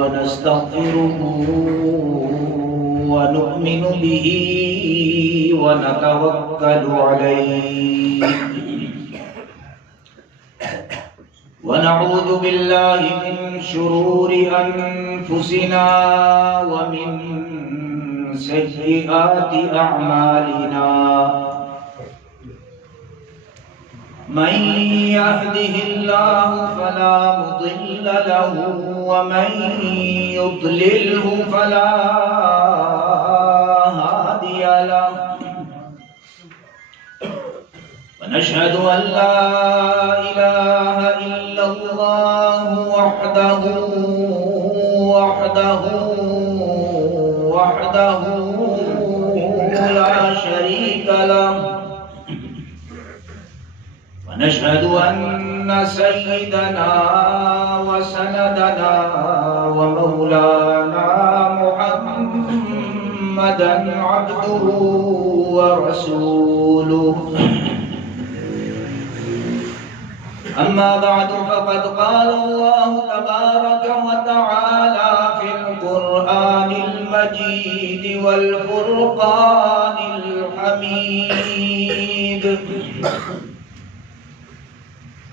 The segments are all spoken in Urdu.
ونستغفره ونؤمن به ونتوكل عليه ونعوذ بالله من شرور أنفسنا ومن سيئات أعمالنا من يهده الله فلا مضل له ومن يضلله فلا هادي له ونشهد أن لا إله إلا الله وحده لا شريك له ونشهد أن سيدنا وسندنا ومولانا محمدا عبده ورسوله أما بعد فقد قال الله تبارك وتعالى في القرآن المجيد والفرقان الحميد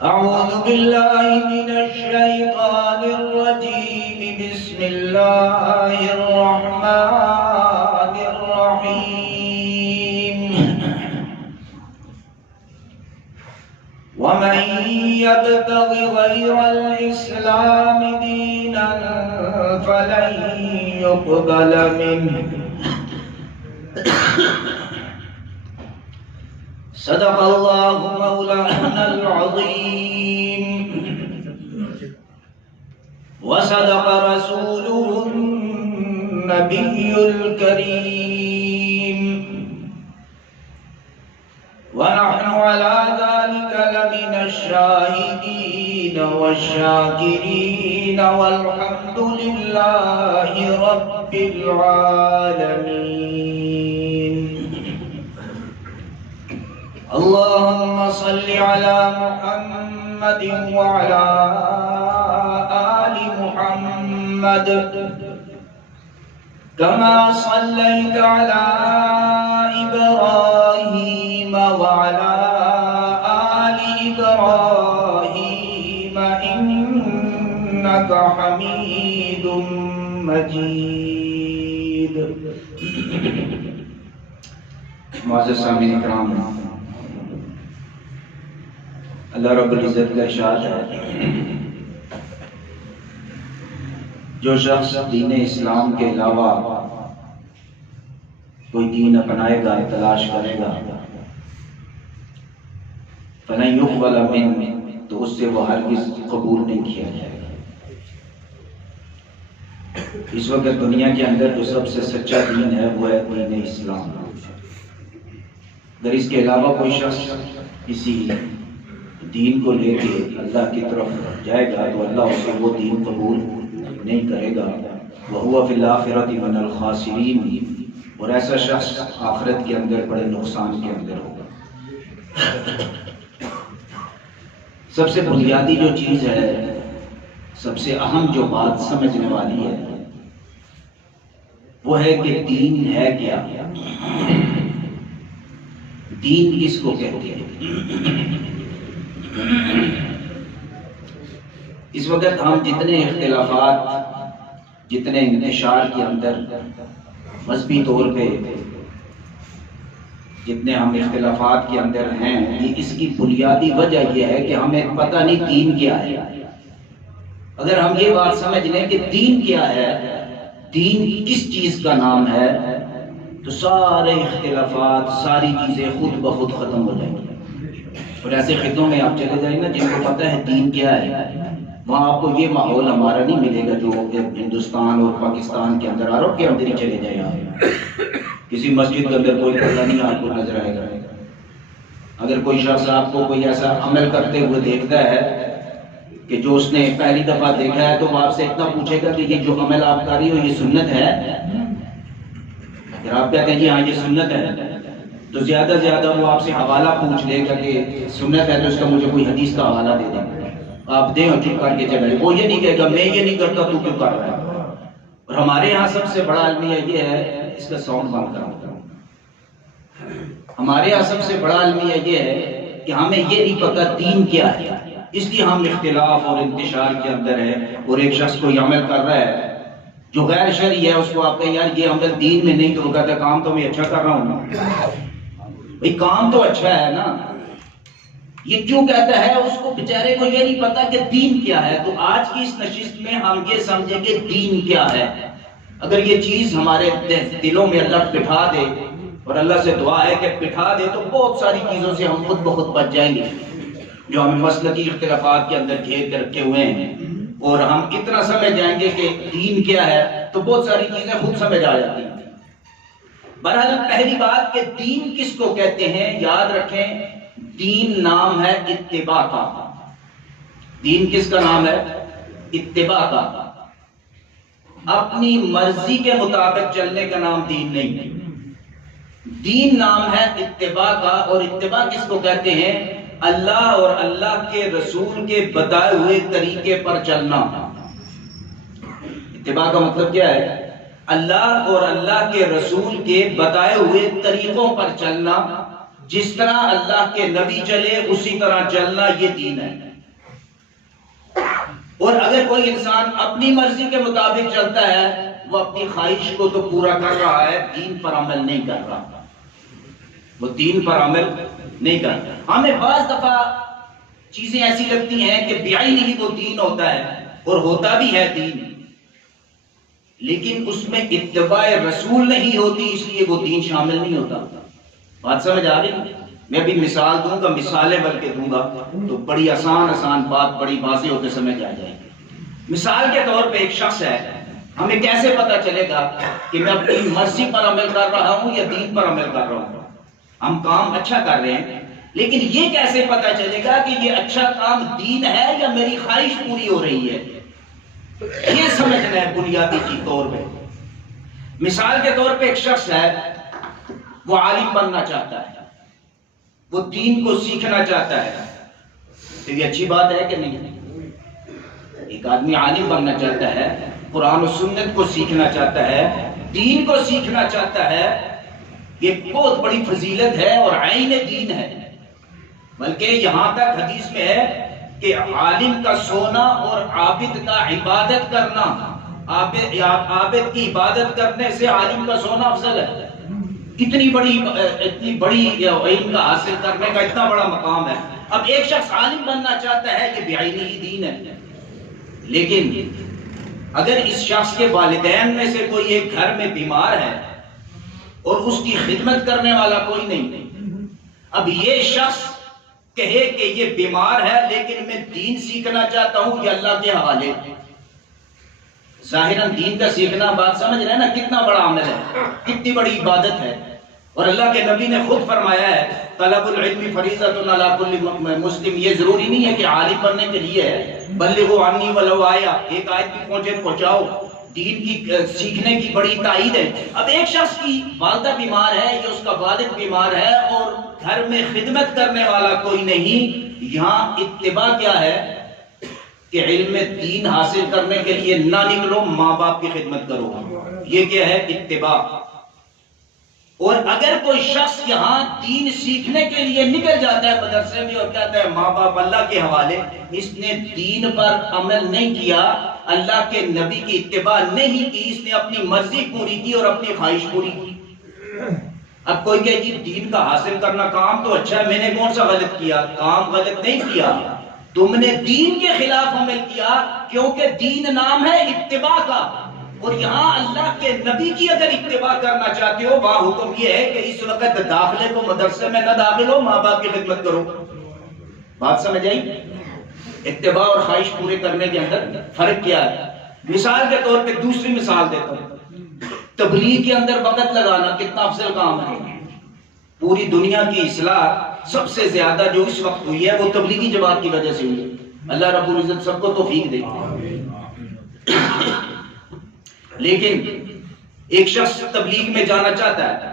أعوذ بالله من الشيطان الرجيم بسم الله الرحمن الرحيم ومن يبتغ غير الإسلام دينا فلن يقبل منه صدق الله مولانا العظيم وصدق رسوله النبي الكريم ونحن على ذلك لمن الشاهدين والشاكرين والحمد لله رب العالمين. اللهم صل على محمد وعلى آل محمد كما صليت على إبراهيم وعلى آل إبراهيم إنك حميد مجيد. معزز سامعین اکرام، اللہ رب العزت کا ارشاد ہے جو شخص دین اسلام کے علاوہ کوئی دین اپنائے گا، تلاش کرے گا، فَلَن يُقْبَلَ مِنْهُ، تو اس سے وہ ہرگز قبول نہیں کیا جائے گا. اس وقت دنیا کے اندر جو سب سے سچا دین ہے وہ ہے دین اسلام. اگر اس کے علاوہ کوئی شخص کسی دین کو لے کے اللہ کی طرف جائے گا تو اللہ اسے وہ دین قبول نہیں کرے گا. وَهُوَ فِي الْآخِرَةِ مِنَ الْخَاسِرِينَ، اور ایسا شخص آخرت کے اندر بڑے نقصان کے اندر ہوگا. سب سے بنیادی جو چیز ہے، سب سے اہم جو بات سمجھنے والی ہے وہ ہے کہ دین ہے کیا، دین کس کو کہتے ہیں. اس وقت ہم جتنے اختلافات، جتنے انتشار کے اندر مذہبی طور پہ جتنے ہم اختلافات کے اندر ہیں، یہ اس کی بنیادی وجہ یہ ہے کہ ہمیں پتہ نہیں دین کیا ہے. اگر ہم یہ بات سمجھ لیں کہ دین کیا ہے، دین کس چیز کا نام ہے، تو سارے اختلافات، ساری چیزیں خود بخود ختم ہو جائیں گی. اور ایسے خطوں میں آپ چلے جائیں نا جن کو پتہ ہے دین کیا ہے، وہاں آپ کو یہ ماحول ہمارا نہیں ملے گا جو ہندوستان اور پاکستان کے اندر، عرب کے اندر ہی چلے جائیں آپ. کسی مسجد کے اندر کوئی پتہ نہیں آپ کو نظر آئے گا. اگر کوئی شخص آپ کو کوئی ایسا عمل کرتے ہوئے دیکھتا ہے کہ جو اس نے پہلی دفعہ دیکھا ہے، تو وہ آپ سے اتنا پوچھے گا کہ یہ جو عمل آپ کر رہی ہو یہ سنت ہے. اگر آپ کہتے ہیں جی ہاں یہ سنت ہے، تو زیادہ سے زیادہ وہ آپ سے حوالہ پوچھ لے گا کہ سنت ہے تو اس کا مجھے کوئی حدیث کا حوالہ دے دیں. آپ دیں اور چپ کر کے چلے. وہ یہ نہیں کہے گا میں یہ نہیں کرتا تو کیوں کر رہا ہے. اور ہمارے یہاں سب سے بڑا المیہ یہ ہے، اس کا ساؤنڈ بند کراؤں، ہمارے یہاں سب سے بڑا المیہ یہ ہے کہ ہمیں یہ نہیں پتا دین کیا ہے، اس لیے ہم اختلاف اور انتشار کے اندر ہے. اور ایک شخص کوئی عمل کر رہا ہے جو غیر شرعی ہے، اس کو آپ کہیں یار یہ عمل دین میں نہیں، تو وہ کہتا ہے کام تو میں اچھا کر رہا ہوں نا، بھئی کام تو اچھا ہے نا. یہ کیوں کہتا ہے؟ اس کو بیچارے کو یہ نہیں پتا کہ دین کیا ہے. تو آج کی اس نشست میں ہم یہ سمجھیں کہ دین کیا ہے. اگر یہ چیز ہمارے دلوں میں اللہ بٹھا دے، اور اللہ سے دعا ہے کہ بٹھا دے، تو بہت ساری چیزوں سے ہم خود بخود بچ جائیں گے جو ہمیں مسلکی اختلافات کے اندر گھیر کے رکھے ہوئے ہیں. اور ہم اتنا سمجھ جائیں گے کہ دین کیا ہے تو بہت ساری چیزیں خود سمجھ آ جاتی ہیں. بہرحال پہلی بات کہ دین کس کو کہتے ہیں، یاد رکھیں دین نام ہے اتباع کا. دین کس کا نام ہے؟ اتباع کا. اپنی مرضی کے مطابق چلنے کا نام دین نہیں. دین نام ہے اتباع کا. اور اتباع کس کو کہتے ہیں؟ اللہ اور اللہ کے رسول کے بتائے ہوئے طریقے پر چلنا. اتباع کا مطلب کیا ہے؟ اللہ اور اللہ کے رسول کے بتائے ہوئے طریقوں پر چلنا. جس طرح اللہ کے نبی چلے اسی طرح چلنا، یہ دین ہے. اور اگر کوئی انسان اپنی مرضی کے مطابق چلتا ہے، وہ اپنی خواہش کو تو پورا کر رہا ہے، دین پر عمل نہیں کر رہا. وہ دین پر عمل نہیں کر رہا. ہمیں بعض دفعہ چیزیں ایسی لگتی ہیں کہ بیائی نہیں وہ دین ہوتا ہے، اور ہوتا بھی ہے دین، لیکن اس میں اتباع رسول نہیں ہوتی، اس لیے وہ دین شامل نہیں ہوتا. بات سمجھ آ رہی؟ میں بھی مثال دوں گا، مثالیں بلکہ دوں گا تو بڑی آسان بات بڑی واضح ہوتے سمجھ آ جائے گی. مثال کے طور پہ ایک شخص ہے، ہمیں کیسے پتا چلے گا کہ میں اپنی مرضی پر عمل کر رہا ہوں یا دین پر عمل کر رہا ہوں؟ ہم کام اچھا کر رہے ہیں، لیکن یہ کیسے پتا چلے گا کہ یہ اچھا کام دین ہے یا میری خواہش پوری ہو رہی ہے؟ یہ سمجھنا ہے بنیادی چیز طور پہ. مثال کے طور پہ ایک شخص ہے، وہ عالم بننا چاہتا ہے، وہ دین کو سیکھنا چاہتا ہے. تو یہ اچھی بات ہے کہ نہیں؟ ایک آدمی عالم بننا چاہتا ہے، قرآن و سنت کو سیکھنا چاہتا ہے، دین کو سیکھنا چاہتا ہے، یہ بہت بڑی فضیلت ہے اور عین دین ہے. بلکہ یہاں تک حدیث میں ہے کہ عالم کا سونا اور عابد کا عبادت کرنا، عابد کی عبادت کرنے سے عالم کا سونا افضل ہے. اتنی بڑی علم کا حاصل کرنے کا اتنا بڑا مقام ہے. اب ایک شخص عالم بننا چاہتا ہے، یہ بعینی ہی دین ہے. لیکن اگر اس شخص کے والدین میں سے کوئی ایک گھر میں بیمار ہے اور اس کی خدمت کرنے والا کوئی نہیں، اب یہ شخص کہے کہ یہ بیمار ہے لیکن میں دین سیکھنا چاہتا ہوں، یہ اللہ کے حوالے. ظاہراً دین کا سیکھنا، بات سمجھ رہے ہیں نا، کتنا بڑا عمل ہے، کتنی بڑی عبادت ہے. اور اللہ کے نبی نے خود فرمایا ہے طلب العلم فریضۃ علی کل مسلم. یہ ضروری نہیں ہے کہ عالم بننے کے لیے ہے، بلغوا عنی ولو آیا، ایک آیت بھی پہنچے پہنچاؤ. دین کی سیکھنے کی بڑی تائید ہے. اب ایک شخص کی والدہ بیمار ہے یا اس کا والد بیمار ہے اور گھر میں خدمت کرنے والا کوئی نہیں، یہاں اتباع کیا ہے کہ علم دین حاصل کرنے کے لیے نہ نکلو، ماں باپ کی خدمت کرو. یہ کیا ہے؟ اتباع. اور اگر کوئی شخص یہاں دین سیکھنے کے لیے نکل جاتا ہے مدرسے میں اور کہتا ہے ماں باپ اللہ کے حوالے، اس نے دین پر عمل نہیں کیا، اللہ کے نبی کی اتباع نہیں کی، اس نے اپنی مرضی پوری کی اور اپنی خواہش پوری کی. اب کوئی کہ جی دین کا حاصل کرنا کام تو اچھا ہے، میں نے کون سا غلط کیا؟ کام غلط نہیں کیا، تم نے دین کے خلاف عمل کیا، کیونکہ دین نام ہے اتباع کا. اور یہاں اللہ کے نبی کی اگر اتباع کرنا چاہتے ہو، وہاں حکم یہ ہے کہ اس وقت داخلے کو مدرسے میں نہ داخل ہو، ماں باپ کی خدمت کرو. بات سمجھ آئی؟ اتباع اور خواہش پورے کرنے کے اندر فرق کیا ہے؟ مثال کے طور پہ دوسری مثال دیتا ہوں. تبلیغ کے اندر وقت لگانا کتنا افضل کام ہے. پوری دنیا کی اصلاح سب سے زیادہ جو اس وقت ہوئی ہے وہ تبلیغی جماعت کی وجہ سے ہوئی ہے. اللہ رب العزت سب کو توفیق دے. لیکن ایک شخص تبلیغ میں جانا چاہتا ہے،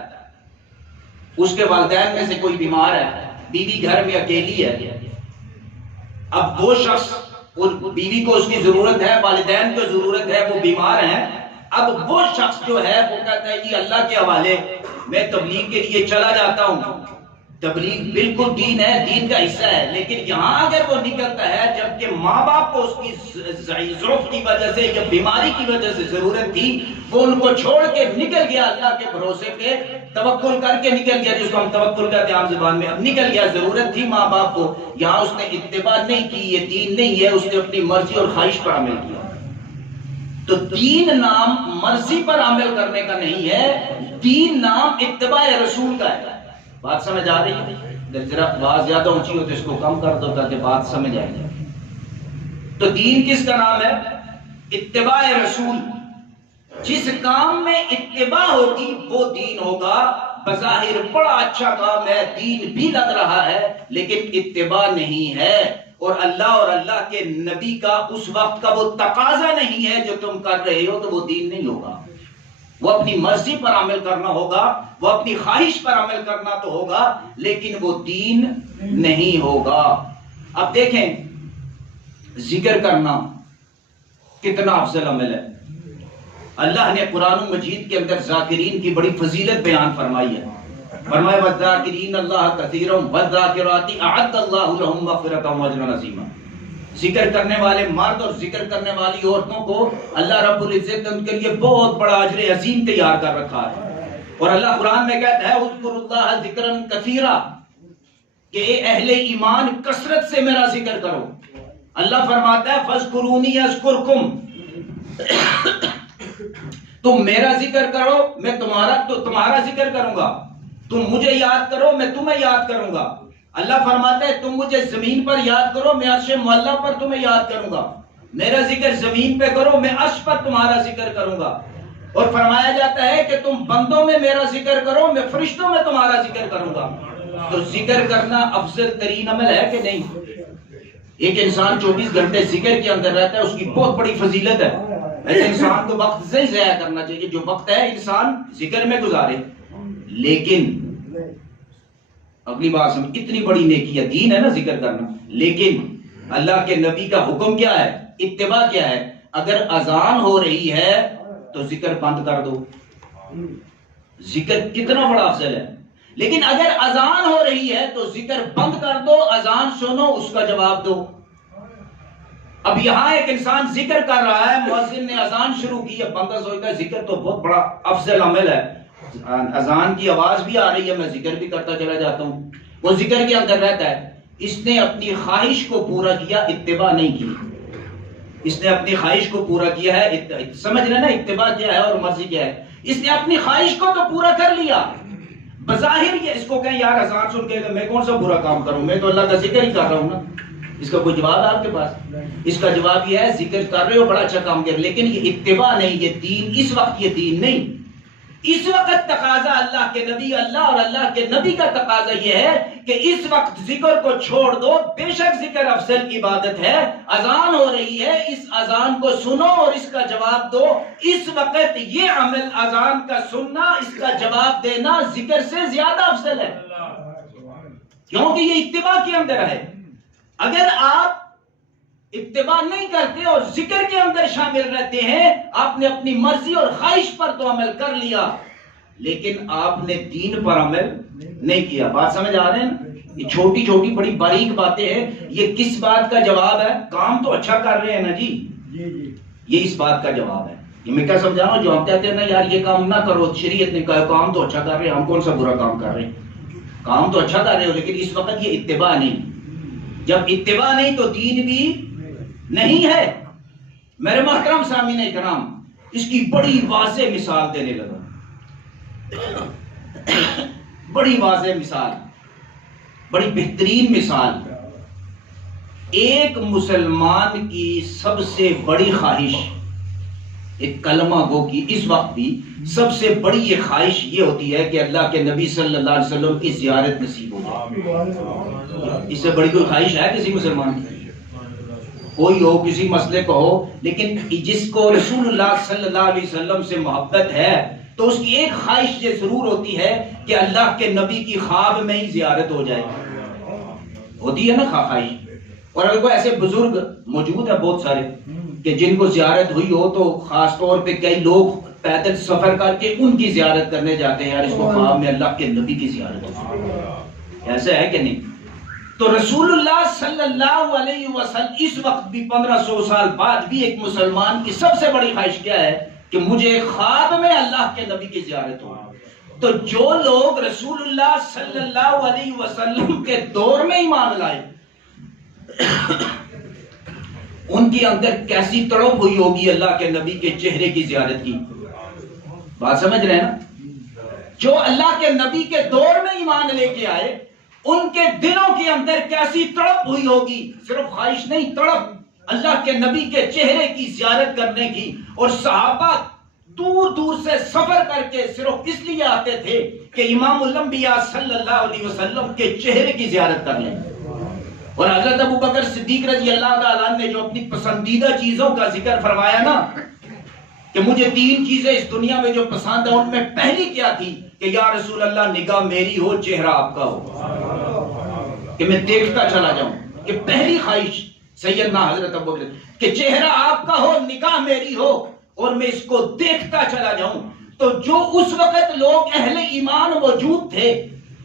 اس کے والدین میں سے کوئی بیمار ہے، بیوی گھر میں اکیلی ہے. اب دو شخص، اور بیوی کو اس کی ضرورت ہے، والدین کو ضرورت ہے، وہ بیمار ہیں. اب وہ شخص جو ہے وہ کہتا ہے جی اللہ کے حوالے میں تبلیغ کے لیے چلا جاتا ہوں، تبلیغ بالکل دین ہے، دین کا حصہ ہے، لیکن یہاں اگر وہ نکلتا ہے جبکہ ماں باپ کو اس کی ضعف کی وجہ سے یا بیماری کی وجہ سے ضرورت تھی، وہ ان کو چھوڑ کے نکل گیا اللہ کے بھروسے پہ، توکل کر کے نکل گیا، جس کو ہم توکل کہتے ہیں عام زبان میں، اب نکل گیا، ضرورت تھی ماں باپ کو، یہاں اس نے اتباع نہیں کی، یہ دین نہیں ہے، اس نے اپنی مرضی اور خواہش پر عمل کیا۔ تو دین نام مرضی پر عمل کرنے کا نہیں ہے، دین نام اتباع رسول کا ہے۔ بات سمجھ آ رہی ہے؟ ذرا آواز زیادہ اونچی ہو تو اس کو کم کر دو تاکہ بات سمجھ آئے۔ تو دین کس کا نام ہے؟ اتباع رسول۔ جس کام میں اتباع ہوگی وہ دین ہوگا۔ بظاہر بڑا اچھا کام ہے، دین بھی لگ رہا ہے، لیکن اتباع نہیں ہے، اور اللہ کے نبی کا اس وقت کا وہ تقاضا نہیں ہے جو تم کر رہے ہو، تو وہ دین نہیں ہوگا۔ وہ اپنی مرضی پر عمل کرنا ہوگا، وہ اپنی خواہش پر عمل کرنا تو ہوگا، لیکن وہ دین نہیں ہوگا۔ اب دیکھیں ذکر کرنا کتنا افضل عمل ہے۔ اللہ نے قرآن مجید کے اندر ذاکرین کی بڑی فضیلت بیان فرمائی ہے۔ فرمایا وَالذَّاكِرِينَ اللَّهَ كَثِيرًا وَالذَّاكِرَاتِ أَعَدَّ اللَّهُ لَهُم مَغْفِرَةً وَأَجْرًا عَظِيمًا۔ ذکر کرنے والے مرد اور ذکر کرنے والی عورتوں کو اللہ رب العزت نے ان کے لیے بہت بڑا اجر عظیم تیار کر رکھا ہے۔ اور اللہ قرآن میں کہتا ہے اذکروا اللہ ذکرا کثیرا، کہ اے اہل ایمان کثرت سے میرا ذکر کرو۔ اللہ فرماتا ہے فاذکرونی اذکرکم، تم میرا ذکر کرو میں تمہارا ذکر کروں گا، تم مجھے یاد کرو میں تمہیں یاد کروں گا۔ اللہ فرماتا ہے تم مجھے زمین پر یاد کرو میں عرش معلیٰ پر تمہیں یاد کروں گا، میرا ذکر زمین پہ کرو میں عرش پر تمہارا ذکر کروں گا۔ اور فرمایا جاتا ہے کہ تم بندوں میں میرا ذکر کرو میں فرشتوں میں تمہارا ذکر کروں گا۔ تو ذکر کرنا افضل ترین عمل ہے کہ نہیں؟ ایک انسان 24 گھنٹے ذکر کے اندر رہتا ہے، اس کی بہت بڑی فضیلت ہے۔ ایسے انسان کو وقت سے ضائع کرنا چاہیے، جو وقت ہے انسان ذکر میں گزارے۔ لیکن اگلی بات سمجھ، اتنی بڑی نیکی ہے، دین ہے نا ذکر کرنا، لیکن اللہ کے نبی کا حکم کیا ہے، اتباع کیا ہے؟ اگر اذان ہو رہی ہے تو ذکر بند کر دو۔ ذکر کتنا بڑا افضل ہے، لیکن اگر اذان ہو رہی ہے تو ذکر بند کر دو، اذان سنو، اس کا جواب دو۔ اب یہاں ایک انسان ذکر کر رہا ہے، مؤذن نے اذان شروع کی ہے، بندہ سوچتا ہے ذکر تو بہت بڑا افضل عمل ہے، اذان کی آواز بھی آ رہی ہے، میں ذکر بھی کرتا چلا جاتا ہوں، وہ ذکر کے اندر رہتا ہے۔ اس نے اپنی خواہش کو پورا کیا، اتباع نہیں کی۔ اس نے اپنی خواہش کو پورا کیا ہے، سمجھ رہے نا اتباع کیا ہے اور مرضی کیا ہے؟ اس نے اپنی خواہش کو تو پورا کر لیا، بظاہر یہ اس کو کہیں یار اذان سن کے میں کون سا برا کام کروں، میں تو اللہ کا ذکر ہی کر رہا ہوں نا۔ اس کا کوئی جواب ہے آپ کے پاس؟ اس کا جواب یہ ہے ذکر کر رہے ہو بڑا اچھا کام کر، لیکن یہ اتباع نہیں، یہ دین اس وقت یہ دین نہیں۔ اس وقت تقاضا اللہ کے نبی، اللہ اور اللہ کے نبی کا تقاضا یہ ہے کہ اس وقت ذکر کو چھوڑ دو، بے شک ذکر افضل عبادت ہے، اذان ہو رہی ہے اس اذان کو سنو اور اس کا جواب دو۔ اس وقت یہ عمل اذان کا سننا، اس کا جواب دینا ذکر سے زیادہ افضل ہے، کیونکہ یہ اتباع کے اندر ہے۔ اگر آپ اتباع نہیں کرتے اور ذکر کے اندر شامل رہتے ہیں، آپ نے اپنی مرضی اور خواہش پر تو عمل کر لیا، لیکن آپ نے دین پر عمل نہیں کیا۔ بات سمجھ آ رہے ہیں نا؟ یہ چھوٹی چھوٹی بڑی باریک باتیں ہیں، یہ کس بات کا جواب ہے؟ کام تو اچھا کر رہے ہیں نا جی، یہ اس بات کا جواب ہے۔ یہ میں کیا سمجھا رہا ہوں، جو ہم کہتے ہیں نا یار یہ کام نہ کرو، شریعت نے کہا کام تو اچھا کر رہے ہیں، ہم کون سا برا کام کر رہے ہیں؟ کام تو اچھا کر رہے ہو، لیکن اس وقت یہ اتباع نہیں۔ جب اتباع نہیں تو دین بھی نہیں ہے۔ میرے محترم سامعین کرام، اس کی بڑی واضح مثال دینے لگا، بڑی واضح مثال، بڑی بہترین مثال۔ ایک مسلمان کی سب سے بڑی خواہش، ایک کلمہ گو کی اس وقت بھی سب سے بڑی یہ خواہش یہ ہوتی ہے کہ اللہ کے نبی صلی اللہ علیہ وسلم کی زیارت نصیب ہو جائے۔ اس سے بڑی کوئی خواہش ہے کسی مسلمان کی؟ کوئی ہو، کسی مسئلے کو ہو، لیکن جس کو رسول اللہ صلی اللہ علیہ وسلم سے محبت ہے تو اس کی ایک خواہش یہ ضرور ہوتی ہے کہ اللہ کے نبی کی خواب میں ہی زیارت ہو جائے، ہوتی ہے نا خواہش۔ اور اگر کوئی ایسے بزرگ موجود ہیں بہت سارے کہ جن کو زیارت ہوئی ہو تو خاص طور پہ کئی لوگ پیدل سفر کر کے ان کی زیارت کرنے جاتے ہیں، یار اس کو خواب میں اللہ کے نبی کی زیارت ہوئی، ایسا ہے کہ نہیں؟ تو رسول اللہ صلی اللہ علیہ وسلم اس وقت بھی 1500 سال بعد بھی ایک مسلمان کی سب سے بڑی خواہش کیا ہے کہ مجھے خواب میں اللہ کے نبی کی زیارت ہو۔ تو جو لوگ رسول اللہ صلی اللہ علیہ وسلم کے دور میں ایمان لائے ان کے اندر کیسی تڑپ ہوئی ہوگی اللہ کے نبی کے چہرے کی زیارت کی۔ بات سمجھ رہے ہیں نا؟ جو اللہ کے نبی کے دور میں ایمان لے کے آئے ان کے دلوں کے اندر کیسی تڑپ ہوئی ہوگی، صرف خواہش نہیں، تڑپ اللہ کے نبی کے چہرے کی زیارت کرنے کی۔ اور صحابہ دور دور سے سفر کر کے صرف اس لیے آتے تھے کہ امام الانبیاء صلی اللہ علیہ وسلم کے چہرے کی زیارت کر لیں۔ اور حضرت ابوبکر صدیق رضی اللہ تعالیٰ عنہ نے جو اپنی پسندیدہ چیزوں کا ذکر فرمایا نا کہ مجھے 3 چیزیں اس دنیا میں جو پسند ہیں، ان میں پہلی کیا تھی کہ یا رسول اللہ نگاہ میری ہو، چہرہ آپ کا ہو، کہ میں دیکھتا چلا جاؤں۔ کہ پہلی خواہش سیدنا حضرت ابوبکر کہ چہرہ آپ کا ہو، نگاہ میری ہو اور میں اس کو دیکھتا چلا جاؤں۔ تو جو اس وقت لوگ اہل ایمان موجود تھے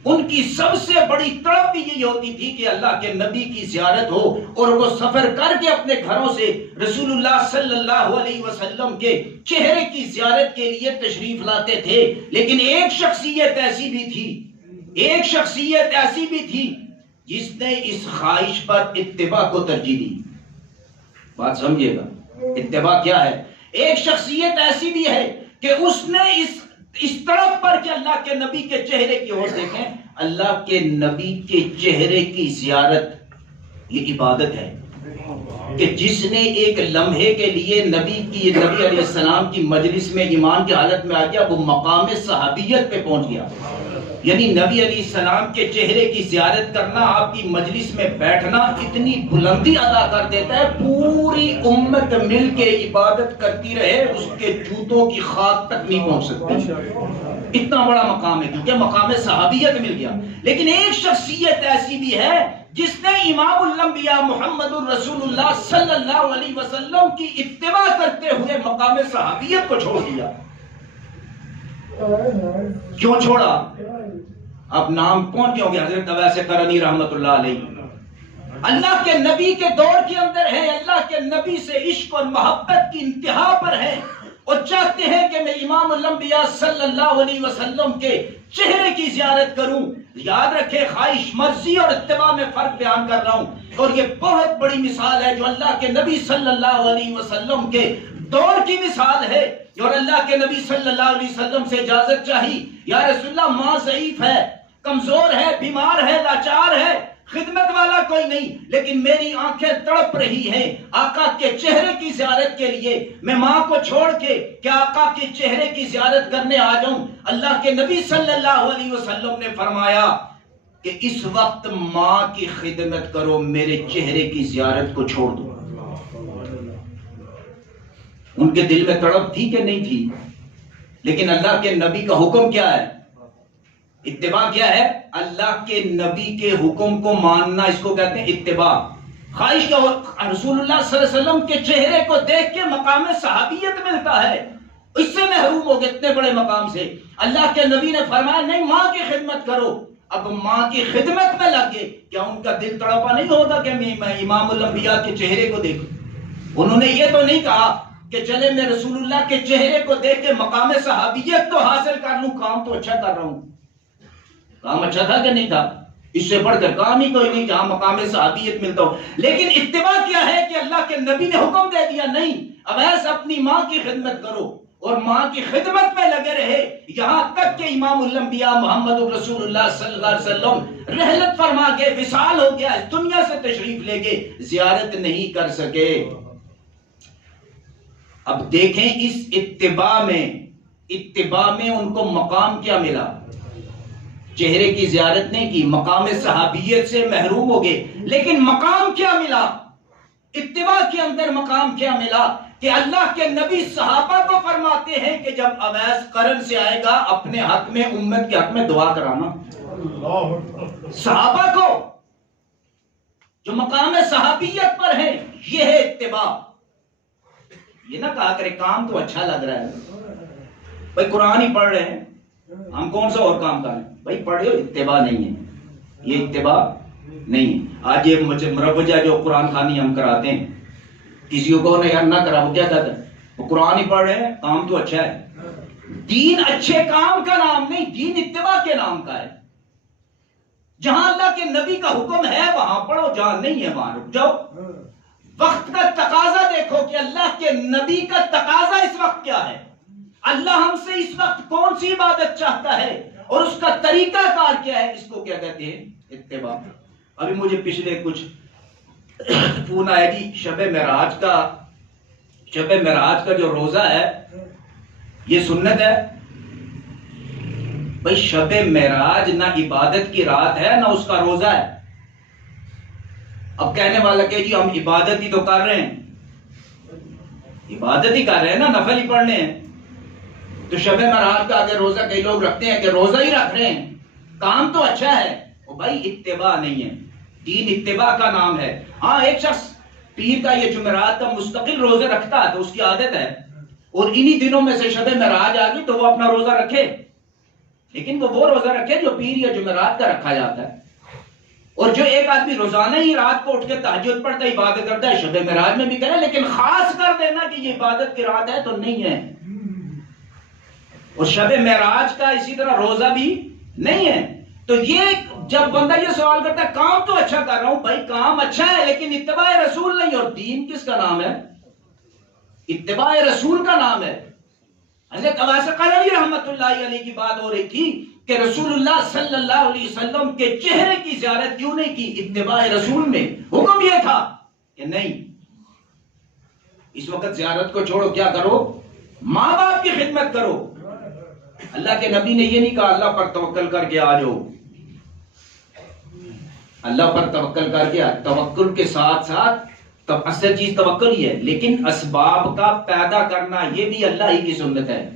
ان کی سب سے بڑی تڑپ بھی یہی ہوتی تھی کہ اللہ کے نبی کی زیارت ہو، اور وہ سفر کر کے اپنے گھروں سے رسول اللہ صلی اللہ علیہ وسلم کے چہرے کی زیارت کے لیے تشریف لاتے تھے۔ لیکن ایک شخصیت ایسی بھی تھی جس نے اس خواہش پر اتباع کو ترجیح دی۔ بات سمجھیے گا، اتباع کیا ہے؟ ایک شخصیت ایسی بھی ہے کہ اس نے اس طرف پر کہ اللہ کے نبی کے چہرے کی اور دیکھیں، اللہ کے نبی کے چہرے کی زیارت یہ عبادت ہے کہ جس نے ایک لمحے کے لیے نبی علیہ السلام کی مجلس میں ایمان کی حالت میں آ گیا، وہ مقام صحابیت پہ پہنچ گیا۔ یعنی نبی علیہ السلام کے چہرے کی زیارت کرنا، آپ کی مجلس میں بیٹھنا اتنی بلندی عطا کر دیتا ہے، پوری امت مل کے عبادت کرتی رہے اس کے جوتوں کی خاک تک نہیں پہنچ سکتی، اتنا بڑا مقام ہے کیونکہ مقام صحابیت مل گیا۔ لیکن ایک شخصیت ایسی بھی ہے جس نے امام الانبیاء محمد الرسول اللہ صلی اللہ علیہ وسلم کی اتباع کرتے ہوئے مقام صحابیت کو چھوڑ دیا۔ کیوں چھوڑا؟ اب نام کون کے ہوں گے؟ حضرت اویس قرنی رحمت اللہ علیہ اللہ کے نبی کے دور کے اندر ہے، اللہ کے نبی سے عشق اور محبت کی انتہا پر ہے اور چاہتے ہیں کہ میں امام الانبیاء صلی اللہ علیہ وسلم کے چہرے کی زیارت کروں۔ یاد رکھے، خواہش، مرضی اور اتباع میں فرق بیان کر رہا ہوں، اور یہ بہت بڑی مثال ہے جو اللہ کے نبی صلی اللہ علیہ وسلم کے دور کی مثال ہے۔ اور اللہ کے نبی صلی اللہ علیہ وسلم سے اجازت چاہی، یا رسول اللہ ماں ضعیف ہے، کمزور ہے، بیمار ہے، لاچار ہے، خدمت والا کوئی نہیں، لیکن میری آنکھیں تڑپ رہی ہیں آقا کے چہرے کی زیارت کے لیے، میں ماں کو چھوڑ کے کیا آقا کے چہرے کی زیارت کرنے آ جاؤں؟ اللہ کے نبی صلی اللہ علیہ وسلم نے فرمایا کہ اس وقت ماں کی خدمت کرو، میرے چہرے کی زیارت کو چھوڑ دو۔ ان کے دل میں تڑپ تھی کہ نہیں تھی؟ لیکن اللہ کے نبی کا حکم کیا ہے؟ اتباع کیا ہے؟ اللہ کے نبی کے حکم کو ماننا، اس کو کہتے ہیں اتباع۔ خواہش کا رسول اللہ صلی اللہ علیہ وسلم کے چہرے کو دیکھ کے مقام صحابیت ملتا ہے، اس سے محروم ہو گئے اتنے بڑے مقام سے۔ اللہ کے نبی نے فرمایا نہیں، ماں کی خدمت کرو۔ اب ماں کی خدمت میں لگ گئے، کیا ان کا دل تڑپا نہیں ہوگا کہ میں امام الانبیاء کے چہرے کو دیکھوں؟ انہوں نے یہ تو نہیں کہا کہ چلے میں رسول اللہ کے چہرے کو دیکھ کے مقام صحابیت تو حاصل کر لوں، کام تو اچھا کر رہا ہوں۔ کام اچھا تھا کہ نہیں تھا؟ اس سے بڑھ کر کام ہی کوئی نہیں جہاں مقام صحابیت ملتا ہو۔ لیکن اتباع کیا ہے کہ اللہ کے نبی نے حکم دے دیا نہیں، اب ایسا اپنی ماں کی خدمت کرو، اور ماں کی خدمت میں لگے رہے یہاں تک کہ امام الانبیاء محمد رسول اللہ صلی اللہ علیہ وسلم رحلت فرما کے وصال ہو گیا، اس دنیا سے تشریف لے گئے، زیارت نہیں کر سکے۔ اب دیکھیں اس اتباع میں ان کو مقام کیا ملا؟ چہرے کی زیارت نہیں کی، مقام صحابیت سے محروم ہو گئے، لیکن مقام کیا ملا؟ اتباع کے اندر مقام کیا ملا کہ اللہ کے نبی صحابہ کو فرماتے ہیں کہ جب اویس قرن سے آئے گا اپنے حق میں، امت کے حق میں دعا کرانا۔ صحابہ کو جو مقام صحابیت پر ہے، یہ ہے اتباع۔ یہ نہ کہا کرے کام تو اچھا لگ رہا ہے، بھائی قرآن ہی پڑھ رہے ہیں، ہم کون سا اور کام کریں؟ بھائی پڑھے ہو، اتباع نہیں ہے، یہ اتباع نہیں ہے۔ آج یہ مروجہ جو قرآن خوانی ہم کراتے ہیں، کسی کو یار نہ کرا، وہ کیا کہتا ہے؟ وہ قرآن ہی پڑھ رہے ہیں، کام تو اچھا ہے۔ دین اچھے کام کا نام نہیں، دین اتباع کے نام کا ہے۔ جہاں اللہ کے نبی کا حکم ہے وہاں پڑھو، جہاں نہیں ہے وہاں رک جاؤ۔ وقت کا تقاضا دیکھو کہ اللہ کے نبی کا تقاضا اس وقت کیا ہے، اللہ ہم سے اس وقت کون سی عبادت چاہتا ہے اور اس کا طریقہ کار کیا ہے، اس کو کیا کہتے ہیں؟ اتباع۔ ابھی مجھے پچھلے کچھ فون آئے گی، شب معراج کا جو روزہ ہے یہ سنت ہے۔ بھائی شب معراج نہ عبادت کی رات ہے نہ اس کا روزہ ہے۔ اب کہنے والا کہ جی ہم عبادت ہی تو کر رہے ہیں، عبادت ہی کر رہے ہیں نا، نفل ہی پڑھنے ہیں، تو شب معراج کا اگر روزہ کئی لوگ رکھتے ہیں کہ روزہ ہی رکھ رہے ہیں، کام تو اچھا ہے، وہ بھائی اتباع نہیں ہے۔ دین اتباع کا نام ہے۔ ہاں ایک شخص پیر کا یہ جمعرات کا مستقل روزے رکھتا ہے تو اس کی عادت ہے، اور انہی دنوں میں سے شب معراج آ گئی تو وہ اپنا روزہ رکھے، لیکن وہ روزہ رکھے جو پیر یا جمعرات کا رکھا جاتا ہے۔ اور جو ایک آدمی روزانہ ہی رات کو اٹھ کے تہجد پڑھتا ہے، عبادت کرتا ہے، شب معراج میں بھی کرے، لیکن خاص کر دینا کہ یہ عبادت کی رات ہے تو نہیں ہے۔ اور شب معراج کا اسی طرح روزہ بھی نہیں ہے۔ تو یہ جب بندہ یہ سوال کرتا ہے کام تو اچھا کر رہا ہوں، بھائی کام اچھا ہے لیکن اتباع رسول نہیں، اور دین کس کا نام ہے؟ اتباع رسول کا نام ہے۔ حضرت عباسِ قلعی رحمت اللہ علیہ کی بات ہو رہی تھی کہ رسول اللہ صلی اللہ علیہ وسلم کے چہرے کی زیارت کیوں نہیں کی؟ اتباع رسول میں حکم یہ تھا کہ نہیں، اس وقت زیارت کو چھوڑو، کیا کرو؟ ماں باپ کی خدمت کرو۔ اللہ کے نبی نے یہ نہیں کہا اللہ پر توکل کر کے آ جاؤ، اللہ پر توکل کر کے توکل کے ساتھ ساتھ تب اصل چیز توکل ہی ہے، لیکن اسباب کا پیدا کرنا یہ بھی اللہ ہی کی سنت ہے۔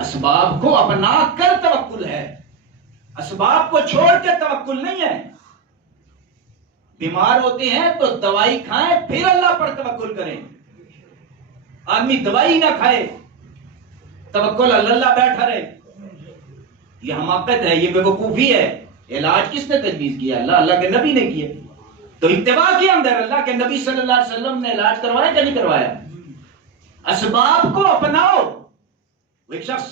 اسباب کو اپنا کر توکل ہے، اسباب کو چھوڑ کے توکل نہیں ہے۔ بیمار ہوتے ہیں تو دوائی کھائیں پھر اللہ پر توکل کریں۔ آدمی دوائی نہ کھائے توکل اللہ بیٹھا رہے، یہ حماقت ہے، یہ بے وقوفی ہے۔ علاج کس نے تجویز کیا؟ اللہ کے نبی نے کیا۔ تو اتباع کے اندر اللہ کے نبی صلی اللہ علیہ وسلم نے علاج کروایا کہ نہیں کروایا؟ اسباب کو اپناؤ۔ ایک شخص،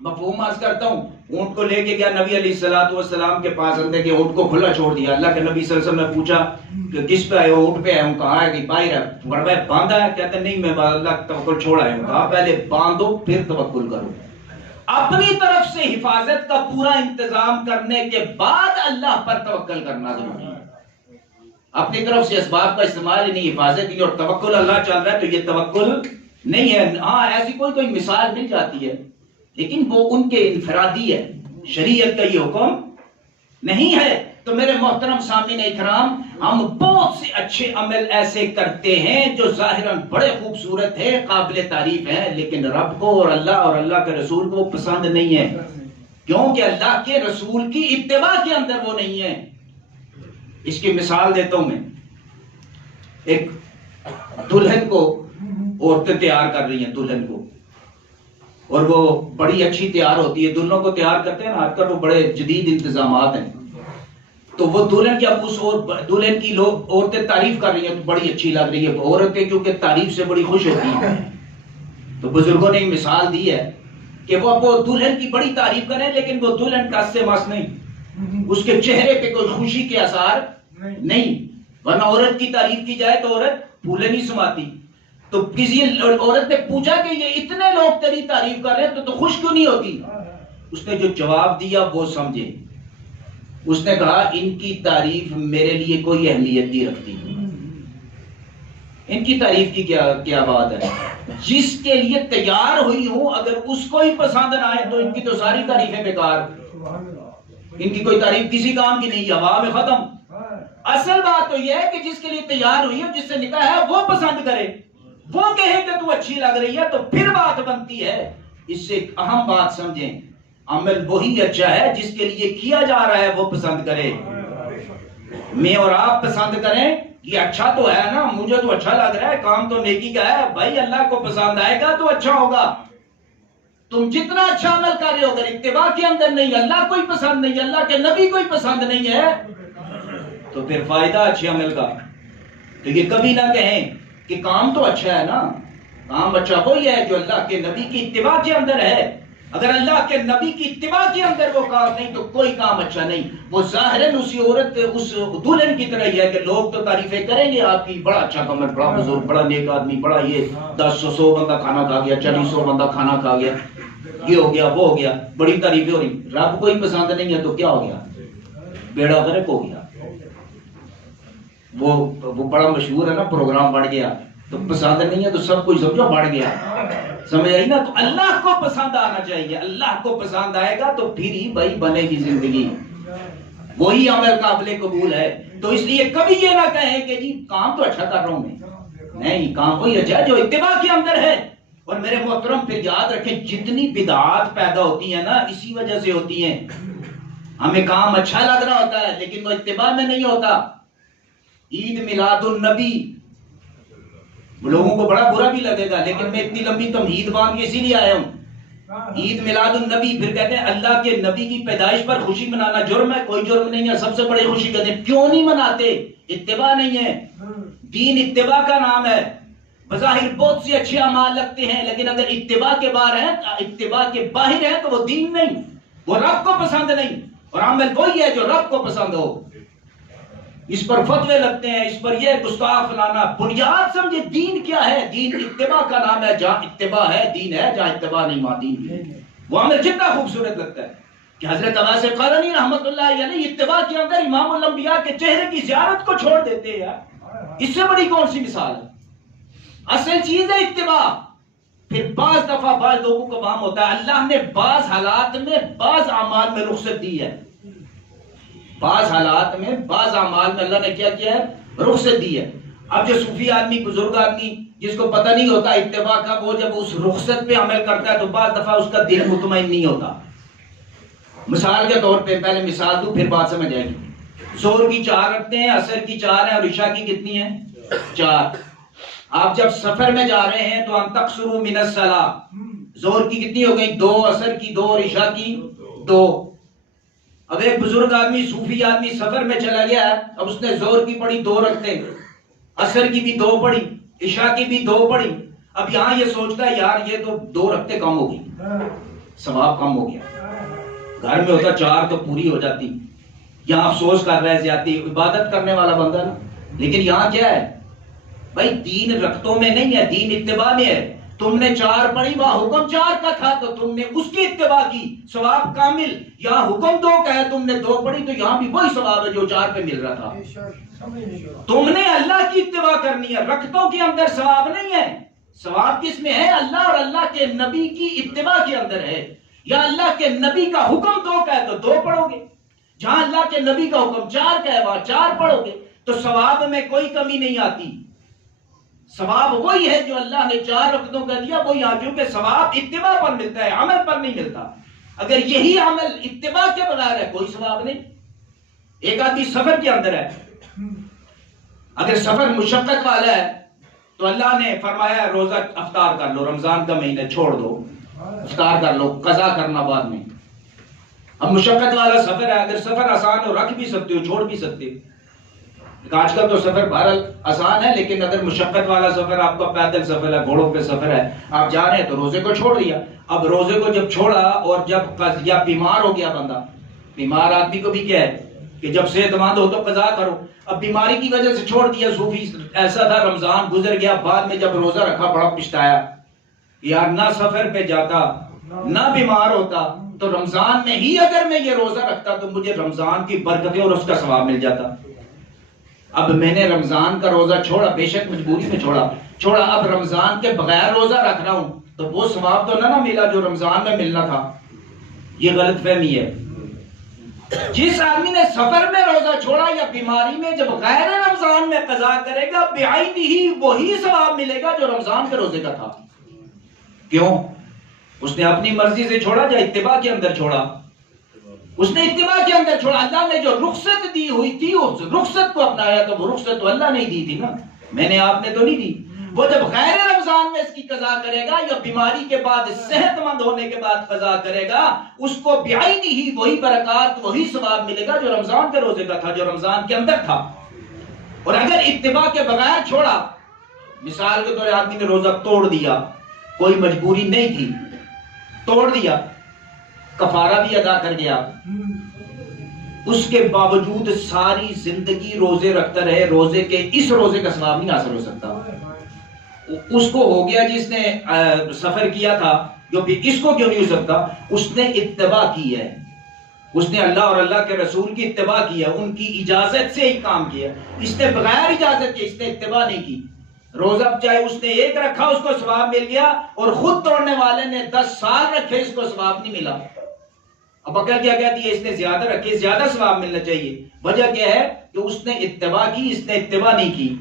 مفہوم عرض کرتا ہوں، اونٹ کو لے کے گیا نبی علیہ السلام کے پاس، اندر کے اونٹ کو کھلا چھوڑ دیا۔ اللہ کے نبی صلی اللہ علیہ وسلم نے پوچھا کہ کس پہ آئے ہو؟ اونٹ پہ آئے ہوں۔ کہاں ہے کہ باہر ہے؟ فرمایا باندھا ہے؟ کہتے نہیں میں اللہ توکل چھوڑ آئے ہوں۔ کہا پہلے باندھو پھر توکل کرو۔ اپنی طرف سے حفاظت کا پورا انتظام کرنے کے بعد اللہ پر توکل کرنا ضروری ہے۔ اپنی طرف سے اسباب کا استعمال ہی نہیں، حفاظت ہی، اور توکل اللہ چل رہا ہے تو یہ توکل نہیں ہے۔ ہاں ایسی کوئی مثال مل جاتی ہے لیکن وہ ان کے انفرادی ہے، شریعت کا یہ حکم نہیں ہے۔ تو میرے محترم سامعین اکرام، ہم بہت سے اچھے عمل ایسے کرتے ہیں جو ظاہراً بڑے خوبصورت ہیں، قابل تعریف ہیں، لیکن رب کو اور اللہ کے رسول کو پسند نہیں ہے، کیونکہ اللہ کے رسول کی اتباع کے اندر وہ نہیں ہے۔ اس کی مثال دیتا ہوں میں۔ ایک دلہن کو عورتیں تیار کر رہی ہیں، دلہن کو، اور وہ بڑی اچھی تیار ہوتی ہے۔ دلہنوں کو تیار کرتے ہیں نا آج کل، وہ بڑے جدید انتظامات ہیں۔ تو وہ دلہن کی دلہن کی لوگ عورتیں تعریف کر رہی ہیں، بڑی اچھی لگ رہی ہے۔ عورتیں کیونکہ تعریف سے بڑی خوش ہوتی ہیں، تو بزرگوں نے مثال دی ہے کہ وہ دلہن کی بڑی تعریف کریں لیکن وہ دلہن کا سے مس نہیں، اس کے چہرے پہ کوئی خوشی کے آثار نہیں، ورنہ عورت کی تعریف کی جائے تو عورت پھولے نہیں سماتی۔ تو کسی عورت نے پوچھا کہ یہ اتنے لوگ تیری تعریف کر رہے ہیں تو خوش کیوں نہیں ہوتی؟ اس نے جو جواب دیا وہ سمجھے۔ اس نے کہا ان کی تعریف میرے لیے کوئی اہمیت نہیں رکھتی، ان کی تعریف کی کیا بات ہے؟ جس کے لیے تیار ہوئی ہوں اگر اس کو ہی پسند نہ آئے تو ان کی تو ساری تعریفیں بیکار، ان کی کوئی تعریف کسی کام کی نہیں، ہوا میں ختم۔ اصل بات تو یہ ہے کہ جس کے لیے تیار ہوئی ہے، جس سے نکاح ہے، وہ پسند کرے، وہ کہے کہ تو اچھی لگ رہی ہے تو پھر بات بنتی ہے۔ اس سے ایک اہم بات سمجھیں، عمل وہی اچھا ہے جس کے لیے کیا جا رہا ہے وہ پسند کرے۔ میں اور آپ پسند کریں یہ اچھا تو ہے نا، مجھے تو اچھا لگ رہا ہے، کام تو نیکی کا ہے بھائی، اللہ کو پسند آئے گا تو اچھا ہوگا۔ تم جتنا اچھا عمل کر رہے ہو اگر اتباع کے اندر نہیں، اللہ کوئی پسند نہیں، اللہ کے نبی کوئی پسند نہیں ہے، تو پھر فائدہ اچھے عمل کا۔ تو یہ کبھی نہ کہیں کہ کام تو اچھا ہے نا، کام اچھا وہی ہے جو اللہ کے نبی کی اتباع کے اندر ہے۔ اگر اللہ کے نبی کی اتباع کے اندر وہ کام نہیں تو کوئی کام اچھا نہیں۔ وہ ظاہراً اسی عورت اس دلہن کی طرح ہی ہے کہ لوگ تو تعریفیں کریں گے آپ کی، بڑا اچھا کمر، بڑا بزرگ، بڑا نیک آدمی، بڑا یہ 100 بندہ کھانا کھا گیا، 40 بندہ کھانا کھا گیا، یہ ہو گیا وہ ہو گیا، بڑی تعریفیں ہو رہی۔ رب کوئی پسند نہیں ہے تو کیا ہو گیا؟ بیڑا غرق ہو گیا۔ وہ بڑا مشہور ہے نا، پروگرام بڑھ گیا، تو پسند نہیں ہے تو سب کچھ سمجھو بڑھ گیا، سمجھ آئی نا؟ تو اللہ کو پسند آنا چاہیے، اللہ کو پسند آئے گا تو پھر ہی بھائی بنے گی زندگی، وہی عمل قابل قبول ہے۔ تو اس لیے کبھی یہ نہ کہیں کہ جی کام تو اچھا کر رہا ہوں میں، نہیں، کام وہی اچھا ہے جو اتباع کے اندر ہے۔ اور میرے محترم پھر یاد رکھیں، جتنی بدعات پیدا ہوتی ہیں نا اسی وجہ سے ہوتی ہیں۔ ہمیں کام اچھا لگ رہا ہوتا ہے لیکن وہ اتباع میں نہیں ہوتا۔ عید میلاد النبی لوگوں کو بڑا برا بھی لگے گا، لیکن میں اتنی لمبی تمہید باندھ کے اسی لیے آیا ہوں۔ عید میلاد النبی، پھر کہتے ہیں اللہ کے نبی کی پیدائش پر خوشی منانا جرم ہے؟ کوئی جرم نہیں ہے، سب سے بڑی خوشی کہتے ہیں کیوں نہیں مناتے؟ اتباع نہیں ہے۔ دین اتباع کا نام ہے۔ بظاہر بہت سے اچھے اعمال لگتے ہیں لیکن اگر اتباع کے باہر ہیں، اتباع کے باہر ہیں تو وہ دین نہیں، وہ رب کو پسند نہیں۔ اور عمل وہی ہے جو رب کو پسند ہو۔ اس پر فتوے لگتے ہیں، اس پر یہ گستاخ فلانا۔ بنیاد سمجھے دین کیا ہے؟ دین اتباع کا نام ہے، جہاں اتباع ہے دین ہے، جہاں اتباع نہیں ماں دین بھی ہے۔ وہ عمل جتنا خوبصورت لگتا ہے کہ حضرت عباس قرنی رحمت اللہ علیہ اتباع کے اندر امام الانبیاء کے چہرے کی زیارت کو چھوڑ دیتے ہیں یار، اس سے بڑی کون سی مثال ہے؟ اصل چیز ہے اتباع۔ پھر بعض دفعہ بعض لوگوں کو وہم ہوتا ہے اللہ نے بعض حالات میں بعض اعمال میں رخصت دی ہے، بعض حالات میں بعض اعمال میں اللہ نے کیا کیا ہے؟ رخصت دی ہے۔ اب جو صوفی آدمی، بزرگ آدمی جس کو پتہ نہیں ہوتا اتباع کا، وہ جب اس رخصت پہ عمل کرتا ہے تو بعض دفعہ اس کا دل مطمئن نہیں ہوتا۔ مثال کے طور پہ پہلے مثال دوں پھر بات سمجھ آئے گی۔ ظہر کی 4 رکھتے ہیں، عصر کی 4 ہیں، اور عشاء کی کتنی ہیں؟ 4۔ آپ جب سفر میں جا رہے ہیں تو ان تقصروا من الصلاۃ، ظہر کی کتنی ہو گئی؟ 2، عصر کی 2 اور عشاء کی 2۔ اب ایک بزرگ آدمی، صوفی آدمی سفر میں چلا گیا ہے، اب اس نے ظہر کی پڑھی 2 رکھتے، عصر کی بھی 2 پڑھی، عشاء کی بھی 2 پڑھی۔ اب یہاں یہ سوچتا ہے یار یہ تو 2 رکھتے کم ہو گئی، ثواب کم ہو گیا، گھر میں ہوتا 4 تو پوری ہو جاتی۔ یہاں افسوس کر رہا ہے، زیادتی عبادت کرنے والا بندہ نا، لیکن یہاں کیا ہے بھائی؟ دین رختوں میں نہیں ہے، دین اتباع میں ہے۔ تم نے 4 پڑھی، وہاں حکم 4 کا تھا تو تم نے اس کی اتباع کی، ثواب کامل۔ یہاں حکم 2 کا ہے، تم نے 2 پڑھی تو یہاں بھی وہی ثواب ہے جو 4 پہ مل رہا تھا۔ تم نے اللہ کی اتباع کرنی ہے، رختوں کے اندر ثواب نہیں ہے۔ ثواب کس میں ہے؟ اللہ اور اللہ کے نبی کی اتباع کے اندر ہے۔ یا اللہ کے نبی کا حکم 2 کا ہے تو 2 پڑھو گے، جہاں اللہ کے نبی کا حکم 4 کا ہے وہاں 4 پڑھو گے، تو ثواب میں کوئی کمی نہیں آتی۔ ثواب وہی ہے جو اللہ نے 4 رکعتوں کا دیا، وہی آ، کیونکہ ثواب اتباع پر ملتا ہے، عمل پر نہیں ملتا۔ اگر یہی عمل اتباع کے بغیر ہے کوئی ثواب نہیں۔ ایک آدمی سفر کے اندر ہے، اگر سفر مشقت والا ہے تو اللہ نے فرمایا روزہ افطار کر لو، رمضان کا مہینہ چھوڑ دو، افطار کر لو، قضا کرنا بعد میں۔ اب مشقت والا سفر ہے، اگر سفر آسان ہو رکھ بھی سکتے ہو، چھوڑ بھی سکتے ہو۔ آج کل تو سفر بہرحال آسان ہے، لیکن اگر مشقت والا سفر آپ کا پیدل سفر ہے، گھوڑوں پہ سفر ہے، آپ جا رہے ہیں تو روزے کو چھوڑ دیا۔ اب روزے کو جب چھوڑا اور جب یا بیمار ہو گیا بندہ، بیمار آدمی کو بھی کیا ہے کہ جب صحت مند ہو تو قضا کرو، اب بیماری کی وجہ سے چھوڑ دیا۔ صوفی ایسا تھا، رمضان گزر گیا، بعد میں جب روزہ رکھا بڑا پچھتایا، یار نہ سفر پہ جاتا نہ بیمار ہوتا تو رمضان میں ہی اگر میں یہ روزہ رکھتا تو مجھے رمضان کی برکتیں اور اس کا ثواب مل جاتا۔ اب میں نے رمضان کا روزہ چھوڑا، بے شک مجبوری میں چھوڑا، اب رمضان کے بغیر روزہ رکھ رہا ہوں تو وہ ثواب تو نہ ملا جو رمضان میں ملنا تھا۔ یہ غلط فہمی ہے۔ جس آدمی نے سفر میں روزہ چھوڑا یا بیماری میں جب غیر رمضان میں قضا کرے گا، بعینہ ہی وہی ثواب ملے گا جو رمضان کے روزے کا تھا۔ کیوں؟ اس نے اپنی مرضی سے چھوڑا یا اتباع کے اندر چھوڑا؟ اس نے اتباع کے اندر چھوڑا. اللہ نے جو رخصت دی ہوئی تھی اس رخصت کو اپنایا, تو وہ رخصت تو اللہ نے دی تھی نا, میں نے آپ نے تو نہیں دی. وہ جب غیر رمضان میں اس کی قضا کرے گا یا بیماری کے بعد صحت مند ہونے کے بعد قضا کرے گا, اس کو بعینی ہی وہی برکات وہی ثواب ملے گا جو رمضان کے روزے کا تھا, جو رمضان کے اندر تھا. اور اگر اتباع کے بغیر چھوڑا, مثال کے طور پر آدمی نے روزہ توڑ دیا, کوئی مجبوری نہیں تھی, توڑ دیا, کفارہ بھی ادا کر گیا, اس کے باوجود ساری زندگی روزے رکھتا رہے, روزے کے اس روزے کا ثواب نہیں حاصل ہو سکتا. اس کو ہو گیا جس نے سفر کیا تھا, جو بھی اس کو کیوں نہیں ہو سکتا؟ اس نے اتباع کی ہے, اس نے اللہ اور اللہ کے رسول کی اتباع کی ہے, ان کی اجازت سے ہی کام کیا. اس نے بغیر اجازت کے اس نے اتباع نہیں کی. روزہ چاہے اس نے ایک رکھا اس کو ثواب مل گیا, اور خود توڑنے والے نے 10 سال رکھے اس کو ثواب نہیں ملا. اب عقل کیا کہتی ہے اس نے زیادہ رکھے, زیادہ ثواب ملنا چاہیے. وجہ کیا ہے کہ اس نے اتباع کی, اس نے اتباع نہیں کی.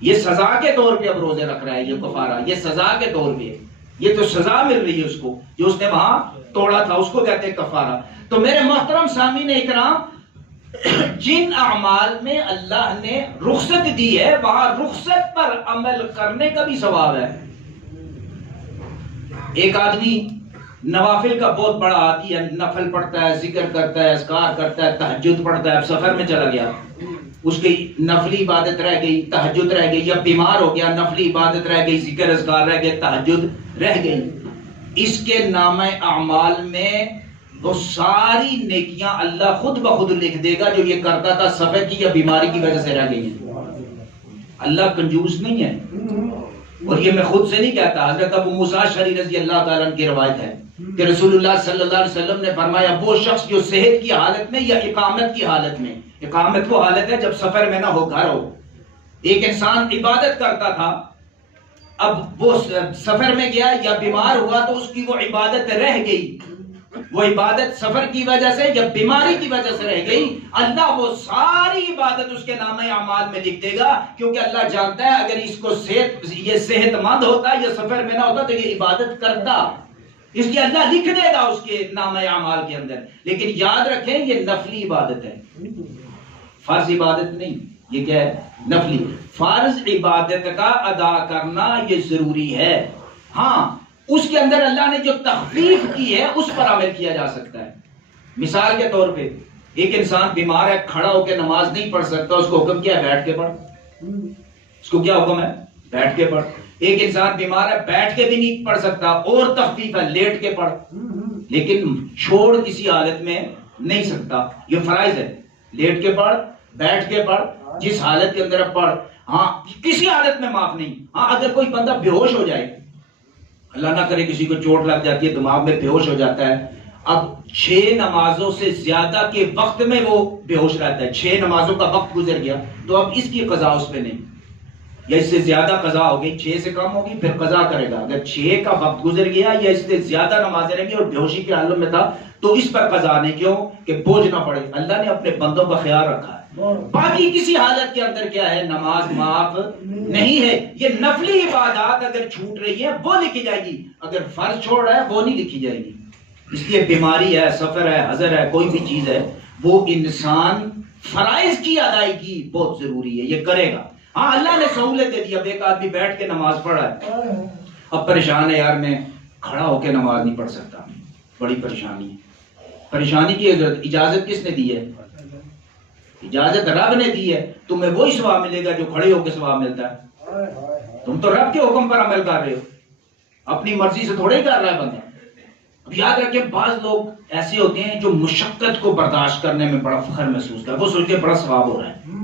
یہ سزا کے طور پہ اب روزے رکھ رہا ہے, یہ کفارہ, یہ سزا کے طور پہ, یہ تو سزا مل رہی ہے اس کو جو اس نے وہاں توڑا تھا, اس کو کہتے ہیں کفارہ. تو میرے محترم سامعین اکرام, جن اعمال میں اللہ نے رخصت دی ہے وہاں رخصت پر عمل کرنے کا بھی ثواب ہے. ایک آدمی نوافل کا بہت بڑا عادی ہے, نفل پڑھتا ہے, ذکر کرتا ہے, اذکار کرتا ہے, تہجد پڑھتا ہے. اب سفر میں چلا گیا, اس کی نفلی عبادت رہ گئی, تہجد رہ گئی, یا بیمار ہو گیا, نفلی عبادت رہ گئی, ذکر اذکار رہ گئے, تہجد رہ گئی. اس کے نامہ اعمال میں وہ ساری نیکیاں اللہ خود بخود لکھ دے گا جو یہ کرتا تھا سفر کی یا بیماری کی وجہ سے رہ گئی ہیں. اللہ کنجوس نہیں ہے, اور یہ میں خود سے نہیں کہتا, حضرت ابو موسیٰ اشعری رضی اللہ تعالیٰ عنہ کی روایت ہے کہ رسول اللہ صلی اللہ علیہ وسلم نے فرمایا, وہ شخص جو صحت کی حالت میں یا اقامت کی حالت میں, اقامت وہ حالت ہے جب سفر میں نہ ہو, گھر ہو, ایک انسان عبادت کرتا تھا, اب وہ سفر میں گیا یا بیمار ہوا تو اس کی وہ عبادت رہ گئی, وہ عبادت سفر کی وجہ سے یا بیماری کی وجہ سے رہ گئی, اللہ وہ ساری عبادت اس کے نامہ اعمال میں لکھ دے گا, کیونکہ اللہ جانتا ہے اگر اس کو یہ صحت مند ہوتا یا سفر میں نہ ہوتا تو یہ عبادت کرتا, اس لیے اللہ لکھ دے گا اس کے نامہ اعمال کے اندر. لیکن یاد رکھیں یہ نفلی عبادت ہے, فرض عبادت نہیں. یہ کیا ہے؟ نفلی. فرض عبادت کا ادا کرنا یہ ضروری ہے. ہاں اس کے اندر اللہ نے جو تخفیف کی ہے اس پر عمل کیا جا سکتا ہے. مثال کے طور پہ ایک انسان بیمار ہے, کھڑا ہو کے نماز نہیں پڑھ سکتا, اس کو حکم کیا ہے؟ بیٹھ کے پڑھ. اس کو کیا حکم ہے؟ بیٹھ کے پڑھ. ایک انسان بیمار ہے, بیٹھ کے بھی نہیں پڑھ سکتا, اور تخفیف ہے, لیٹ کے پڑھ. لیکن چھوڑ کسی حالت میں نہیں سکتا, یہ فرائض ہے. لیٹ کے پڑھ, بیٹھ کے پڑھ, جس حالت کے اندر پڑھ. ہاں کسی حالت میں معاف نہیں. ہاں اگر کوئی بندہ بے ہوش ہو جائے, اللہ نہ کرے کسی کو چوٹ لگ جاتی ہے, دماغ میں بے ہوش ہو جاتا ہے, اب 6 نمازوں سے زیادہ کے وقت میں وہ بے ہوش رہتا ہے, 6 نمازوں کا وقت گزر گیا, تو اب اس کی قضا اس پہ نہیں, یا اس سے زیادہ قضا ہو گئی, 6 سے کم ہوگی پھر قضا کرے گا. اگر 6 کا وقت گزر گیا یا اس سے زیادہ نمازیں رہیں گی اور بے ہوشی کے حالت میں تھا تو اس پر قضا نہیں. کیوں کہ بوجھ نہ پڑے, اللہ نے اپنے بندوں کا خیال رکھا ہے. باقی کسی حالت کے اندر کیا ہے؟ نماز معاف نہیں ہے. یہ نفلی عبادات اگر چھوٹ رہی ہے وہ لکھی جائے گی, اگر فرض چھوڑ رہا ہے وہ نہیں لکھی جائے گی. اس لیے بیماری ہے, سفر ہے, حضر ہے, کوئی بھی چیز ہے, وہ انسان فرائض کی ادائیگی بہت ضروری ہے, یہ کرے گا. ہاں اللہ نے سہولت دے دی, اب ایک آدمی بیٹھ کے نماز پڑھ رہا ہے, اب پریشان ہے, یار میں کھڑا ہو کے نماز نہیں پڑھ سکتا, بڑی پریشانی ہے. پریشانی کی اجازت کس نے دی ہے؟ اجازت رب نے دی ہے. تمہیں وہی ثواب ملے گا جو کھڑے ہو کے ثواب ملتا ہے. تم تو رب کے حکم پر عمل کر رہے ہو, اپنی مرضی سے تھوڑے ہی کر رہا ہے بندہ. اب یاد رکھیں بعض لوگ ایسے ہوتے ہیں جو مشقت کو برداشت کرنے میں بڑا فخر محسوس کرتے ہیں, وہ سوچتے ہیں بڑا ثواب ہو رہا ہے,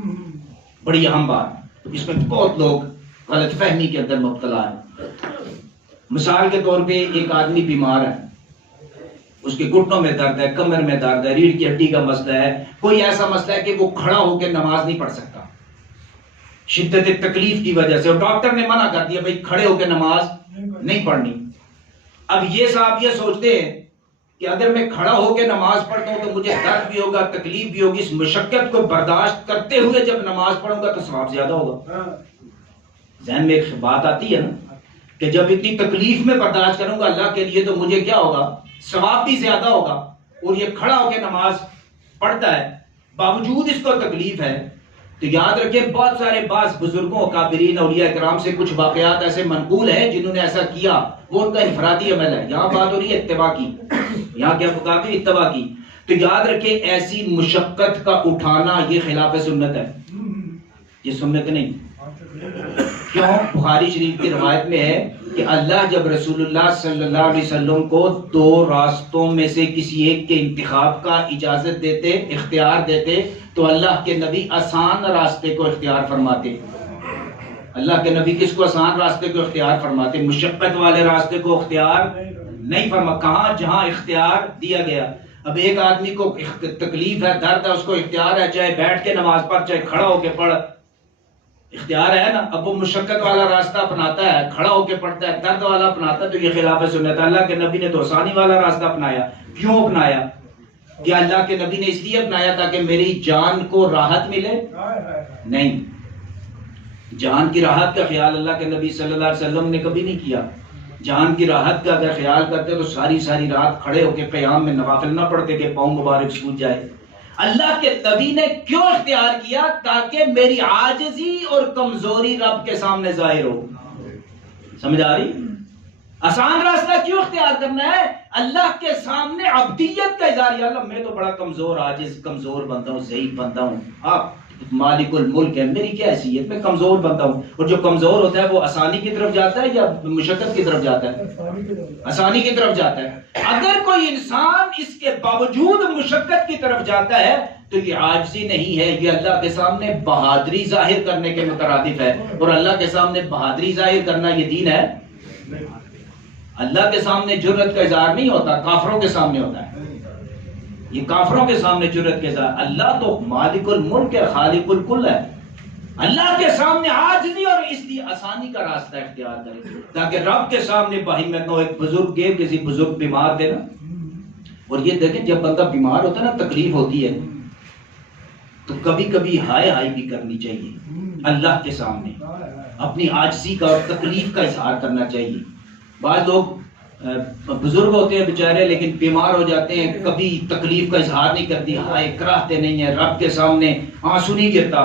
بڑی اہم بات. اس میں بہت لوگ غلط فہمی کے اندر مبتلا ہیں. مثال کے طور پہ ایک آدمی بیمار ہے, اس کے گھٹنوں میں درد ہے, کمر میں درد ہے, ریڑھ کی ہڈی کا مسئلہ ہے, کوئی ایسا مسئلہ ہے کہ وہ کھڑا ہو کے نماز نہیں پڑھ سکتا شدت تکلیف کی وجہ سے, اور ڈاکٹر نے منع کر دیا بھائی کھڑے ہو کے نماز نہیں پڑھنی. اب یہ صاحب یہ سوچتے ہیں کہ اگر میں کھڑا ہو کے نماز پڑھتا ہوں تو مجھے درد بھی ہوگا, تکلیف بھی ہوگی, اس مشقت کو برداشت کرتے ہوئے جب نماز پڑھوں گا تو ثواب زیادہ ہوگا. ذہن میں ایک بات آتی ہے نا کہ جب اتنی تکلیف میں برداشت کروں گا اللہ کے لیے تو مجھے کیا ہوگا؟ ثواب بھی زیادہ ہوگا. اور یہ کھڑا ہو کے نماز پڑھتا ہے، باوجود اس کو تکلیف ہے، تو یاد رکھیں بہت سارے بعض بزرگوں، کابرین، اولیاء کرام سے کچھ واقعات ایسے منقول ہیں جنہوں نے ایسا کیا، وہ ان کا انفرادی عمل ہے. یہاں بات ہو رہی ہے اتباع کی، یہاں کیا بتا کے اتباع کی. تو یاد رکھیں ایسی مشقت کا اٹھانا یہ خلاف سنت ہے، یہ سنت نہیں. کیوں؟ بخاری شریف کی روایت میں ہے کہ اللہ جب رسول اللہ صلی اللہ علیہ وسلم کو دو راستوں میں سے کسی ایک کے انتخاب کا اجازت دیتے، اختیار دیتے، تو اللہ کے نبی آسان راستے کو اختیار فرماتے. اللہ کے نبی کس کو آسان راستے کو اختیار فرماتے، مشقت والے راستے کو اختیار نہیں فرما. کہاں؟ جہاں اختیار دیا گیا. اب ایک آدمی کو تکلیف ہے، درد ہے، اس کو اختیار ہے چاہے بیٹھ کے نماز پڑھ چاہے کھڑا ہو کے پڑھ، اختیار ہے نا. اب وہ مشقت والا راستہ اپناتا ہے، کھڑا ہو کے پڑھتا ہے، درد والا اپناتا ہے، تو یہ خلاف سنت ہے. اللہ کے نبی نے تو آسانی والا راستہ اپنایا. کیوں اپنایا؟ کیا اللہ کے نبی نے اس لیے اپنایا تاکہ میری جان کو راحت ملے؟ نہیں، جان کی راحت کا خیال اللہ کے نبی صلی اللہ علیہ وسلم نے کبھی نہیں کیا. جان کی راحت کا اگر خیال کرتے تو ساری رات کھڑے ہو کے قیام میں نوافل نہ پڑھتے کہ پاؤں مبارک سوج جائے. اللہ کے نبی نے کیوں اختیار کیا؟ تاکہ میری عاجزی اور کمزوری رب کے سامنے ظاہر ہو. سمجھ آ رہی؟ آسان راستہ کیوں اختیار کرنا ہے؟ اللہ کے سامنے عبدیت کا اظہار. یا اللہ میں تو بڑا کمزور، عاجز، کمزور بندہ ہوں، ضعیف بندہ ہوں، آپ مالک الملک ہے، میری کیا حیثیت، میں کمزور بندہ ہوں. اور جو کمزور ہوتا ہے وہ آسانی کی طرف جاتا ہے یا مشقت کی طرف جاتا ہے؟ آسانی کی طرف جاتا ہے. اگر کوئی انسان اس کے باوجود مشقت کی طرف جاتا ہے تو یہ عاجزی نہیں ہے، یہ اللہ کے سامنے بہادری ظاہر کرنے کے مترادف ہے. اور اللہ کے سامنے بہادری ظاہر کرنا یہ دین ہے. اللہ کے سامنے جرأت کا اظہار نہیں ہوتا، کافروں کے سامنے ہوتا ہے. یہ کافروں کے سامنے جرأت کے اظہار. اللہ تو مالک الملک ہے، خالق الکل ہے. اللہ کے سامنے عاجزی اور اس لیے آسانی کا راستہ اختیار کرے تاکہ رب کے سامنے بہیمت ہو. ایک بزرگ گئے، کسی بزرگ بیمار تھے نا، اور یہ دیکھیں جب بندہ بیمار ہوتا ہے نا، تکلیف ہوتی ہے تو کبھی کبھی ہائے ہائے بھی کرنی چاہیے. اللہ کے سامنے اپنی عاجزی کا اور تکلیف کا اظہار کرنا چاہیے. بعض لوگ بزرگ ہوتے ہیں بیچارے لیکن بیمار ہو جاتے ہیں، کبھی تکلیف کا اظہار نہیں کرتی، ہائے کراہتے نہیں ہیں. رب کے سامنے آنسو نہیں گرتا،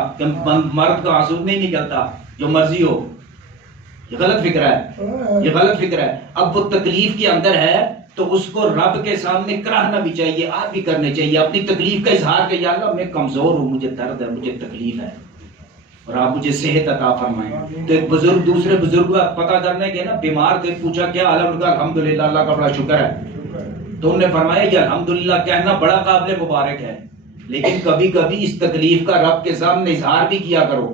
مرد کا آنسو نہیں نکلتا، جو مرضی ہو. یہ غلط فکر ہے، یہ غلط فکر ہے. اب وہ تکلیف کے اندر ہے تو اس کو رب کے سامنے کراہنا بھی چاہیے، آپ بھی کرنے چاہیے، اپنی تکلیف کا اظہار کہ یا اللہ میں کمزور ہوں، مجھے درد ہے، مجھے تکلیف ہے اور آپ مجھے صحت عطا فرمائیں. تو ایک بزرگ دوسرے بزرگ کا پتہ کرنے کے نا بیمار تھے، پوچھا کیا حال ہے؟ ان کا الحمدللہ، اللہ کا بڑا شکر ہے. تو انہوں نے فرمایا یہ الحمدللہ کہنا بڑا قابل مبارک ہے، لیکن کبھی کبھی اس تکلیف کا رب کے سامنے اظہار بھی کیا کرو.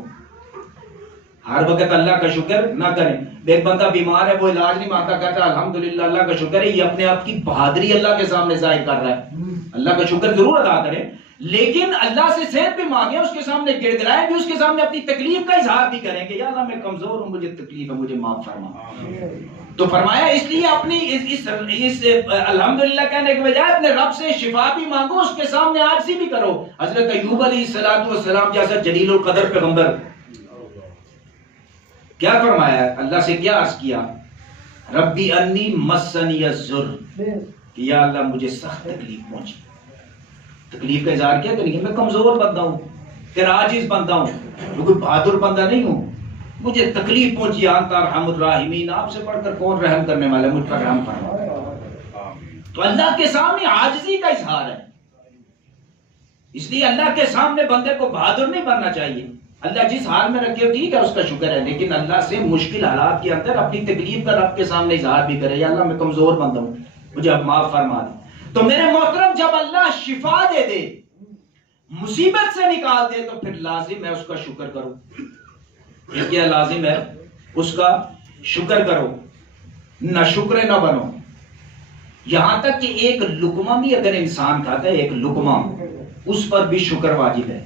ہر وقت اللہ کا شکر نہ کریں. ایک بندہ بیمار ہے، وہ علاج نہیں مانگتا، کہتا الحمدللہ اللہ کا شکر ہے، یہ اپنے آپ کی بہادری اللہ کے سامنے ظاہر کر رہا ہے. اللہ کا شکر ضرور ادا کرے لیکن اللہ سے صحت بھی مانگے، اس کے سامنے گر گرائے بھی، اس کے سامنے اپنی تکلیف کا اظہار بھی کریں کہ یا اللہ میں کمزور ہوں، مجھے تکلیف ہے، مجھے معاف فرما. تو فرمایا اس لیے اپنی اس الحمدللہ کہنے کے بجائے اپنے رب سے شفا بھی مانگو، اس کے سامنے عاجزی بھی کرو. حضرت ایوب علیہ السلام جیسا جلیل القدر پیغمبر کیا فرمایا؟ اللہ سے کیا عرض کیا؟ ربی انی مسنی الضر، کہ یا اللہ مجھے سخت تکلیف پہنچی. تکلیف کا اظہار کیا کریں گے؟ میں کمزور بندہ ہوں، پھر عاجز بندہ ہوں، میں کوئی بہادر بندہ نہیں ہوں، مجھے تکلیف پہنچی. انت ارحم الراحمین، آپ سے بڑھ کر کون رحم کرنے والا ہے، مجھ پر رحم فرما. تو اللہ کے سامنے عاجزی کا اظہار ہے. اس لیے اللہ کے سامنے بندے کو بہادر نہیں بننا چاہیے. اللہ جس حال میں رکھے ہو ٹھیک ہے، اس کا شکر ہے، لیکن اللہ سے مشکل حالات کے اندر اپنی تکلیف کا رب کے سامنے اظہار بھی کرے، یا اللہ میں کمزور بندہ ہوں، مجھے اب معاف فرما دے. تو میرے محترم جب اللہ شفا دے دے، مصیبت سے نکال دے، تو پھر لازم ہے اس کا شکر کرو. یہ کیا لازم ہے؟ اس کا شکر کرو، نہ شکر نہ بنو. یہاں تک کہ ایک لقمہ بھی اگر انسان کھاتا ہے، ایک لقمہ، اس پر بھی شکر واجب ہے.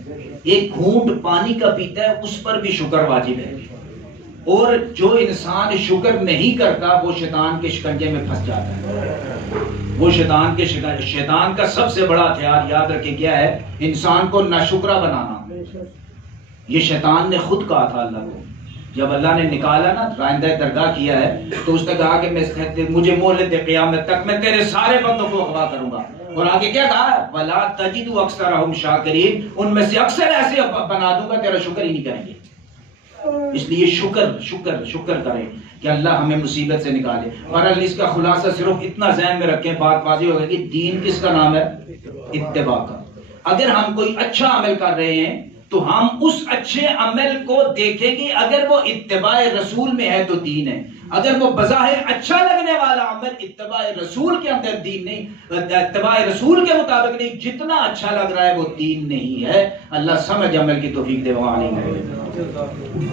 ایک گھونٹ پانی کا پیتا ہے، اس پر بھی شکر واجب ہے. اور جو انسان شکر نہیں کرتا وہ شیطان کے شکنجے میں پھنس جاتا ہے. وہ شیطان کا سب سے بڑا ہتھیار یاد رکھیں کیا ہے؟ انسان کو ناشکرا بنانا. یہ شیطان نے خود کہا تھا اللہ کو، جب اللہ نے نکالا نا، رائندہ درگاہ کیا ہے، تو اس نے کہا کہ مجھے مہلت دے قیامت تک، میں تیرے سارے بندوں کو اغوا کروں گا. اور آگے کیا کہا؟ وَلَا تَجِدُ أَكْثَرَهُمْ شَاكِرِينَ، ان میں سے اکثر ایسے بنا دوں گا تیرا شکر ہی نہیں کریں گے۔ اس لیے شکر کریں کہ اللہ ہمیں مصیبت سے نکالے۔ اور اس کا خلاصہ صرف اتنا ذہن میں رکھیں، بات واضح ہوگا کہ دین کس کا نام ہے؟ اتباع کا۔ اگر ہم کوئی اچھا عمل کر رہے ہیں تو ہم اس اچھے عمل کو دیکھیں گے، اگر وہ اتباع رسول میں ہے تو دین ہے، اگر وہ بظاہر اچھا لگنے والا عمل اتباع رسول کے اندر دین نہیں، اتباع رسول کے مطابق نہیں، جتنا اچھا لگ رہا ہے وہ دین نہیں ہے۔ اللہ سمجھ عمل کی توفیق دے۔ وعلیکم